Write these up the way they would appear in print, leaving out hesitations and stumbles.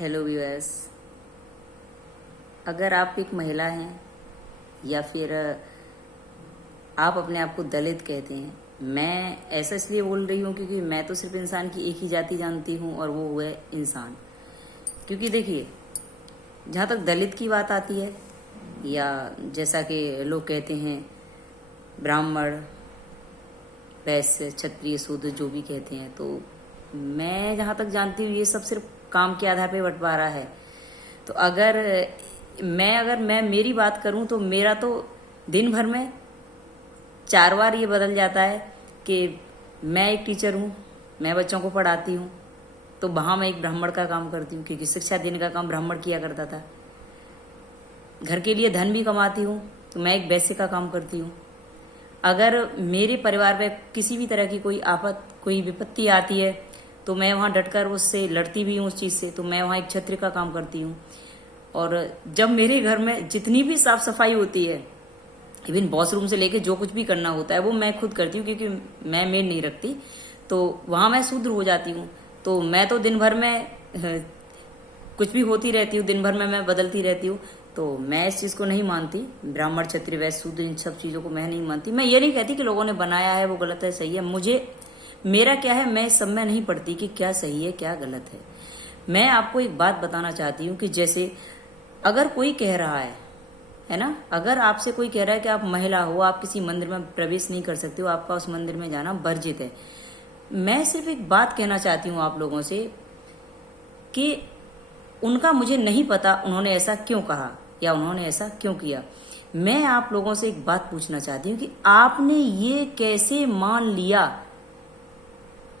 Hello viewers. अगर आप एक महिला हैं या फिर आप अपने आप को दलित कहते हैं, मैं ऐसा इसलिए बोल रही हूँ क्योंकि मैं तो सिर्फ इंसान की एक ही जाति जानती हूँ और वो है इंसान। क्योंकि देखिए, जहाँ तक दलित की बात आती है या जैसा कि लोग कहते हैं ब्राह्मण, वैश्य, क्षत्रिय, शूद्र जो भी कहते हैं, तो मैं जहाँ तक जानती हूँ ये सब सिर्फ काम के आधार पे बंटवारा है। तो अगर मैं मेरी बात करूं तो मेरा तो दिन भर में 4 बार ये बदल जाता है कि मैं एक टीचर हूं, मैं बच्चों को पढ़ाती हूं, तो वहां मैं एक ब्राह्मण का काम करती हूं क्योंकि शिक्षा देने का काम ब्राह्मण किया करता था। घर के लिए धन भी कमाती हूं तो मैं एक वैश्य का काम करती हूं। अगर मेरे परिवार में किसी भी तरह की कोई आफत, कोई विपत्ति आती है तो मैं वहां डटकर उससे लड़ती भी हूँ उस चीज से, तो मैं वहां एक क्षत्रिय का काम करती हूँ। और जब मेरे घर में जितनी भी साफ सफाई होती है, इवन वॉशरूम से लेके जो कुछ भी करना होता है वो मैं खुद करती हूँ क्योंकि मैं मेड नहीं रखती, तो वहां मैं शूद्र हो जाती हूँ। तो मैं तो दिन भर में कुछ भी होती रहती हूँ, दिन भर में मैं बदलती रहती हूँ। तो मैं इस चीज को नहीं मानती, ब्राह्मण, क्षत्रिय, वैश्य, शूद्र, इन सब चीजों को मैं नहीं मानती। मैं ये नहीं कहती कि लोगों ने बनाया है वो गलत है, सही है। मेरा क्या है, मैं इस सब में नहीं पढ़ती कि क्या सही है क्या गलत है। मैं आपको एक बात बताना चाहती हूँ कि जैसे अगर कोई कह रहा है ना, अगर आपसे कोई कह रहा है कि आप महिला हो, आप किसी मंदिर में प्रवेश नहीं कर सकते हो, आपका उस मंदिर में जाना वर्जित है, मैं सिर्फ एक बात कहना चाहती हूँ आप लोगों से कि उनका मुझे नहीं पता उन्होंने ऐसा क्यों कहा या उन्होंने ऐसा क्यों किया। मैं आप लोगों से एक बात पूछना चाहती हूँ कि आपने ये कैसे मान लिया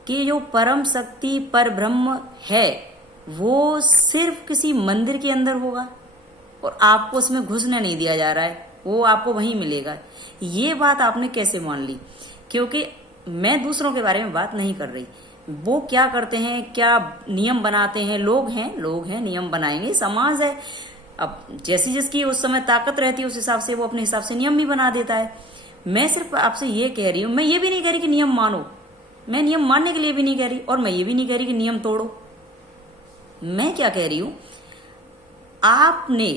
कि जो परम शक्ति पर ब्रह्म है वो सिर्फ किसी मंदिर के अंदर होगा और आपको उसमें घुसने नहीं दिया जा रहा है, वो आपको वहीं मिलेगा। ये बात आपने कैसे मान ली? क्योंकि मैं दूसरों के बारे में बात नहीं कर रही, वो क्या करते हैं, क्या नियम बनाते हैं, लोग हैं नियम बनाएंगे, समाज है। अब जैसी जिसकी उस समय ताकत रहती है उस हिसाब से वो अपने हिसाब से नियम भी बना देता है। मैं सिर्फ आपसे ये कह रही हूं, मैं ये भी नहीं कह रही कि नियम मानो, मैं नियम मानने के लिए भी नहीं कह रही और मैं ये भी नहीं कह रही कि नियम तोड़ो। मैं क्या कह रही हूं, आपने,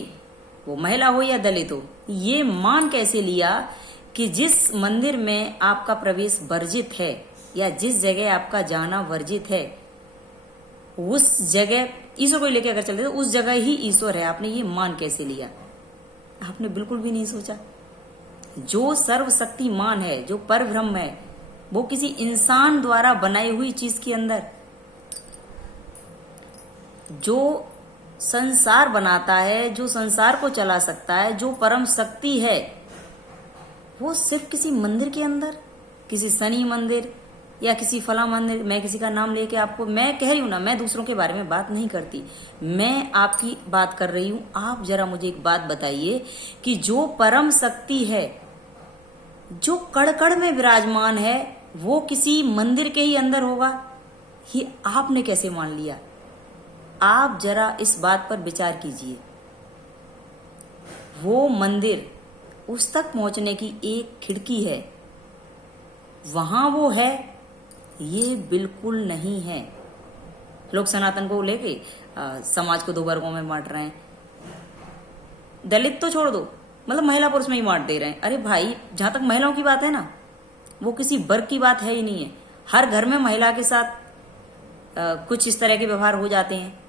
वो महिला हो या दलित हो, ये मान कैसे लिया कि जिस मंदिर में आपका प्रवेश वर्जित है या जिस जगह आपका जाना वर्जित है उस जगह ईश्वर को लेकर अगर चलते तो उस जगह ही ईश्वर है, आपने ये मान कैसे लिया? आपने बिल्कुल भी नहीं सोचा। जो सर्वशक्तिमान है, जो परब्रह्म है, वो किसी इंसान द्वारा बनाई हुई चीज के अंदर जो संसार बनाता है, जो संसार को चला सकता है, जो परम शक्ति है, वो सिर्फ किसी मंदिर के अंदर, किसी शनि मंदिर या किसी फला मंदिर, मैं किसी का नाम लेके आपको, मैं कह रही हूं ना, मैं दूसरों के बारे में बात नहीं करती, मैं आपकी बात कर रही हूं। आप जरा मुझे एक बात बताइए कि जो परम शक्ति है, जो कण कण में विराजमान है, वो किसी मंदिर के ही अंदर होगा, ये आपने कैसे मान लिया? आप जरा इस बात पर विचार कीजिए। वो मंदिर, उस तक पहुंचने की एक खिड़की है, वहां वो है, ये बिल्कुल नहीं है। लोग सनातन को लेके समाज को 2 वर्गों में बांट रहे हैं। दलित तो छोड़ दो, मतलब महिला पुरुष में ही बांट दे रहे हैं। अरे भाई, जहां तक महिलाओं की बात है ना, वो किसी वर्ग की बात है ही नहीं है। हर घर में महिला के साथ कुछ इस तरह के व्यवहार हो जाते हैं।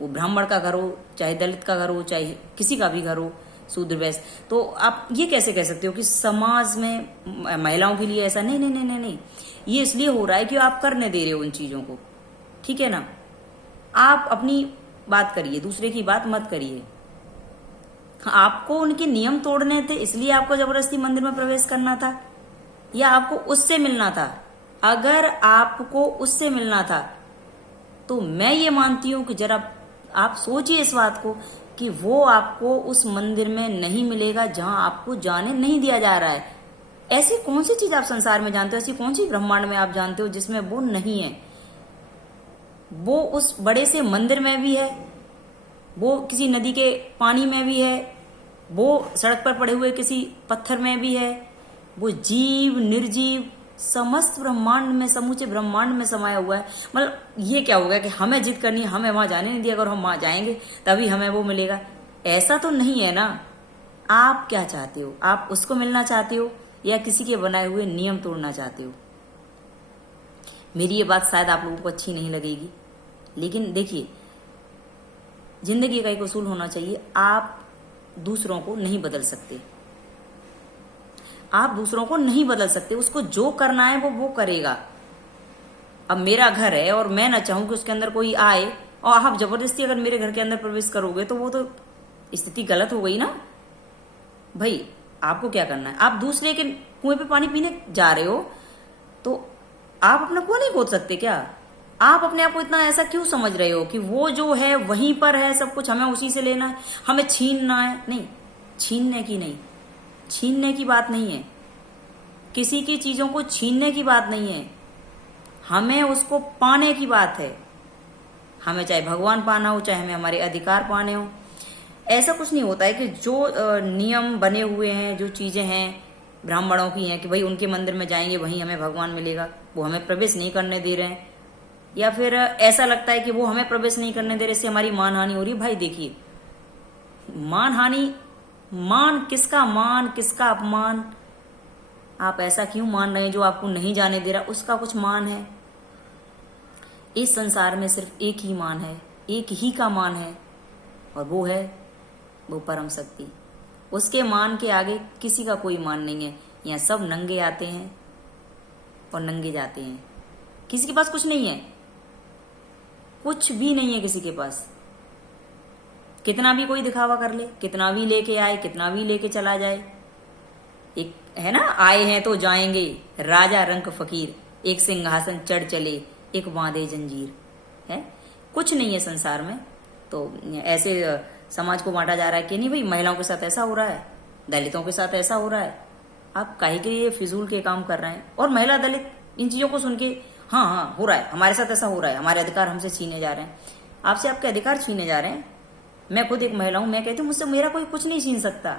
वो ब्राह्मण का घर हो, चाहे दलित का घर हो, चाहे किसी का भी घर हो, शूद्र, वैश्य। तो आप ये कैसे कह सकते हो कि समाज में महिलाओं के लिए ऐसा? नहीं नहीं नहीं नहीं नहीं, ये इसलिए हो रहा है कि आप करने दे रहे हो उन चीजों को, ठीक है ना। आप अपनी बात करिए, दूसरे की बात मत करिए। आपको उनके नियम तोड़ने थे इसलिए आपको जबरदस्ती मंदिर में प्रवेश करना था या आपको उससे मिलना था? अगर आपको उससे मिलना था तो मैं ये मानती हूं कि जरा आप सोचिए इस बात को कि वो आपको उस मंदिर में नहीं मिलेगा जहां आपको जाने नहीं दिया जा रहा है। ऐसी कौन सी चीज आप संसार में जानते हो, ऐसी कौन सी ब्रह्मांड में आप जानते हो जिसमें वो नहीं है? वो उस बड़े से मंदिर में भी है, वो किसी नदी के पानी में भी है, वो सड़क पर पड़े हुए किसी पत्थर में भी है, वो जीव निर्जीव समस्त ब्रह्मांड में, समूचे ब्रह्मांड में समाया हुआ है। मतलब ये क्या होगा कि हमें जिद करनी है, हमें वहां जाने नहीं दिया, अगर हम वहां जाएंगे तभी हमें वो मिलेगा, ऐसा तो नहीं है ना। आप क्या चाहते हो? आप उसको मिलना चाहते हो या किसी के बनाए हुए नियम तोड़ना चाहते हो? मेरी ये बात शायद आप लोगों को अच्छी नहीं लगेगी, लेकिन देखिए, जिंदगी का एक उसूल होना चाहिए, आप दूसरों को नहीं बदल सकते, आप दूसरों को नहीं बदल सकते। उसको जो करना है वो करेगा। अब मेरा घर है और मैं ना चाहूं कि उसके अंदर कोई आए और आप जबरदस्ती अगर मेरे घर के अंदर प्रवेश करोगे तो वो तो स्थिति गलत हो गई ना। भाई आपको क्या करना है? आप दूसरे के कुएं पे पानी पीने जा रहे हो तो आप अपना कुआं नहीं खोद सकते क्या? आप अपने आप को इतना ऐसा क्यों समझ रहे हो कि वो जो है वहीं पर है सब कुछ, हमें उसी से लेना है, हमें छीनना है? नहीं, छीनने की नहीं, छीनने की बात नहीं है, किसी की चीजों को छीनने की बात नहीं है, हमें उसको पाने की बात है। हमें चाहे भगवान पाना हो, चाहे हमें हमारे अधिकार पाने हो। ऐसा कुछ नहीं होता है कि जो नियम बने हुए हैं, जो चीजें हैं ब्राह्मणों की हैं कि भाई उनके मंदिर में जाएंगे वहीं हमें भगवान मिलेगा, वो हमें प्रवेश नहीं करने दे रहे हैं, या फिर ऐसा लगता है कि वो हमें प्रवेश नहीं करने दे रहे, इससे हमारी मानहानि हो रही है। भाई देखिए, मानहानि, मान किसका, मान किसका अपमान? आप ऐसा क्यों मान रहे हैं जो आपको नहीं जाने दे रहा, उसका कुछ मान है? इस संसार में सिर्फ एक ही मान है, एक ही का मान है, और वो है वो परम शक्ति। उसके मान के आगे किसी का कोई मान नहीं है। यहाँ सब नंगे आते हैं और नंगे जाते हैं, किसी के पास कुछ नहीं है, कुछ भी नहीं है किसी के पास। कितना भी कोई दिखावा कर ले, कितना भी लेके आए, कितना भी लेके चला जाए, एक है ना, आए हैं तो जाएंगे, राजा रंक फकीर, एक सिंहासन चढ़ चले, एक बांधे जंजीर, है कुछ नहीं है संसार में। तो ऐसे समाज को बांटा जा रहा है कि नहीं भाई महिलाओं के साथ ऐसा हो रहा है, दलितों के साथ ऐसा हो रहा है। आप काहे के लिए फिजूल के काम कर रहे हैं? और महिला दलित इन चीजों को सुन के हाँ हाँ हो रहा है, हमारे साथ ऐसा हो रहा है, हमारे अधिकार हमसे छीने जा रहे हैं। आपसे आपके अधिकार छीने जा रहे हैं। मैं खुद एक महिला हूं, मैं कहती हूँ मुझसे मेरा कोई कुछ नहीं छीन सकता।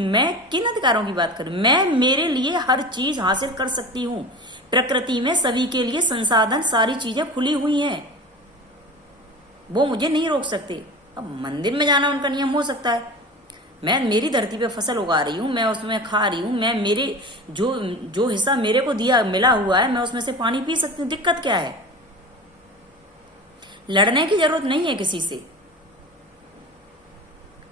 मैं किन अधिकारों की बात करूं? मैं मेरे लिए हर चीज हासिल कर सकती हूँ। प्रकृति में सभी के लिए संसाधन, सारी चीजें खुली हुई हैं, वो मुझे नहीं रोक सकते। अब मंदिर में जाना उनका नियम हो सकता है, मैं मेरी धरती पे फसल उगा रही हूँ, मैं उसमें खा रही हूँ, मैं मेरे जो हिस्सा मेरे को दिया मिला हुआ है मैं उसमें से पानी पी सकती हूँ। दिक्कत क्या है? लड़ने की जरूरत नहीं है किसी से।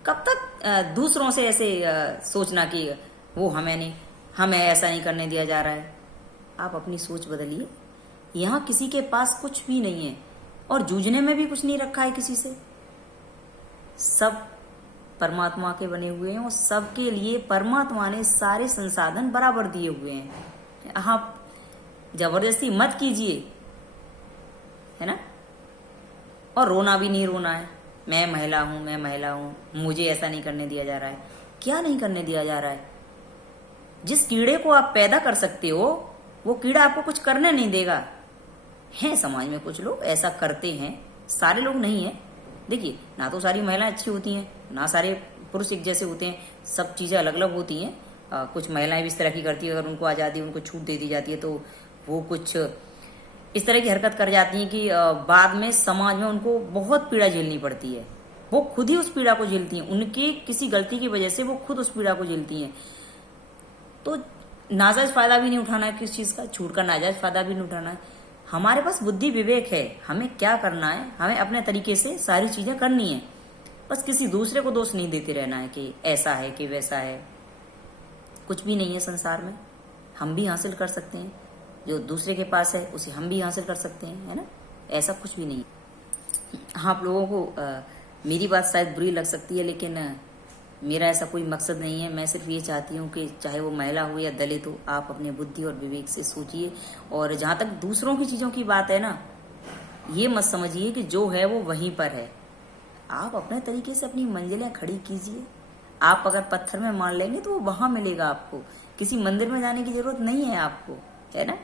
कब तक दूसरों से ऐसे सोचना कि वो हमें नहीं, हमें ऐसा नहीं करने दिया जा रहा है। आप अपनी सोच बदलिए। यहाँ किसी के पास कुछ भी नहीं है और जूझने में भी कुछ नहीं रखा है किसी से। सब परमात्मा के बने हुए हैं और सबके लिए परमात्मा ने सारे संसाधन बराबर दिए हुए हैं। आप जबरदस्ती मत कीजिए, है ना। और रोना भी नहीं रोना है, मैं महिला हूं, मैं महिला हूं, मुझे ऐसा नहीं करने दिया जा रहा है। क्या नहीं करने दिया जा रहा है? जिस कीड़े को आप पैदा कर सकते हो वो कीड़ा आपको कुछ करने नहीं देगा। हैं समाज में कुछ लोग ऐसा करते हैं, सारे लोग नहीं है। देखिए, ना तो सारी महिलाएं अच्छी होती हैं, ना सारे पुरुष एक जैसे होते हैं, सब चीजें अलग अलग होती हैं। कुछ महिलाएं भी इस तरह की करती है, अगर उनको आजादी, उनको छूट दे दी जाती है तो वो कुछ इस तरह की हरकत कर जाती हैं कि बाद में समाज में उनको बहुत पीड़ा झेलनी पड़ती है। वो खुद ही उस पीड़ा को झेलती हैं, उनकी किसी गलती की वजह से वो खुद उस पीड़ा को झेलती हैं। तो नाजायज फायदा भी नहीं उठाना है किस चीज का, छूट का नाजायज फायदा भी नहीं उठाना है। हमारे पास बुद्धि विवेक है, हमें क्या करना है, हमें अपने तरीके से सारी चीजें करनी है। बस किसी दूसरे को दोष नहीं देते रहना है कि ऐसा है कि वैसा है। कुछ भी नहीं है संसार में, हम भी हासिल कर सकते हैं, जो दूसरे के पास है उसे हम भी हासिल कर सकते हैं, है ना। ऐसा कुछ भी नहीं। आप लोगों को मेरी बात शायद बुरी लग सकती है, लेकिन मेरा ऐसा कोई मकसद नहीं है। मैं सिर्फ ये चाहती हूँ कि चाहे वो महिला हो या दलित हो, आप अपने बुद्धि और विवेक से सोचिए। और जहां तक दूसरों की चीजों की बात है ना, ये मत समझिए कि जो है वो वहीं पर है। आप अपने तरीके से अपनी मंजिलें खड़ी कीजिए। आप अगर पत्थर में मान लेंगे तो वो वहां मिलेगा आपको। किसी मंदिर में जाने की जरूरत नहीं है आपको, है ना।